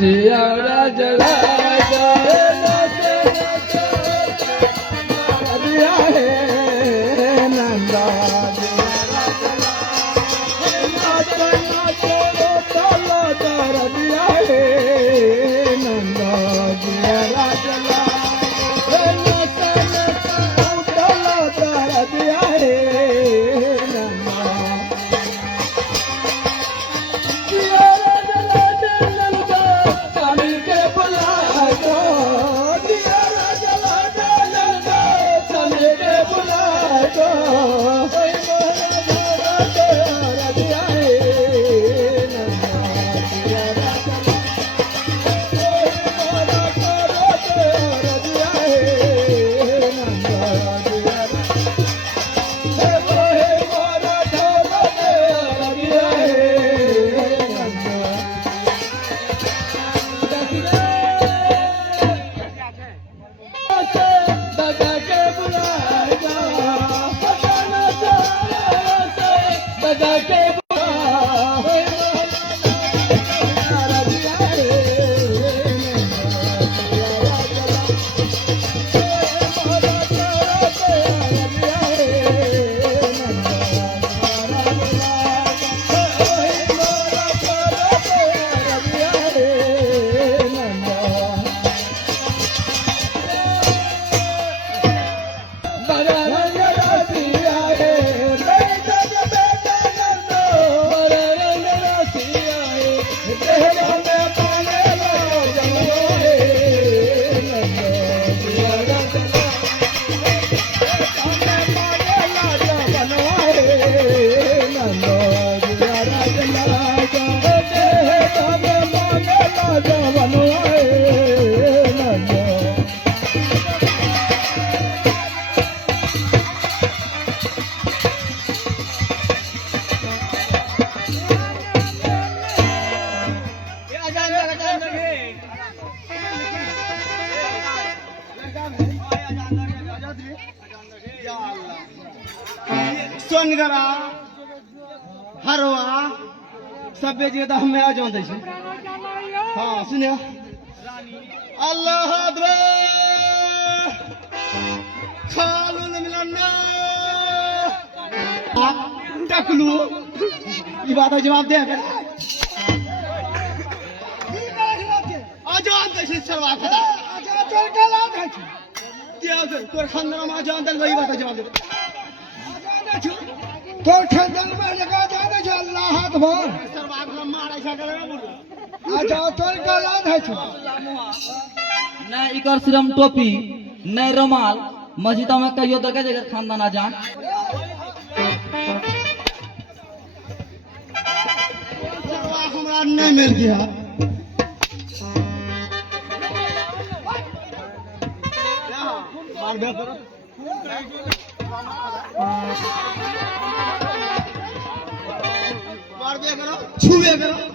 जिया जला दिया है नंदा दिया है नंदा जिया जला दिया है सोनगरा हरवा सब जगह हमें आ जाते हैं। हाँ सुनिए अल्लाह खालून मिलना टकलू ये बात का जवाब दे आजान देश सरवा खड़ा आजान का लाभ है क्या तोर खानदान में आजान दल वही बात का जवाब दे तो खानदान में लगा जाने जो अल्लाह अकबर सरवा खड़ा मारा ऐसा करेगा बोलो आजा तोर का लाभ है न इकर सिरम टोपी न रुमाल मस्जिद में कहियो तो जगह खानदान आजान सरवा हमरा नहीं मिल गया मार दे करो छुए करो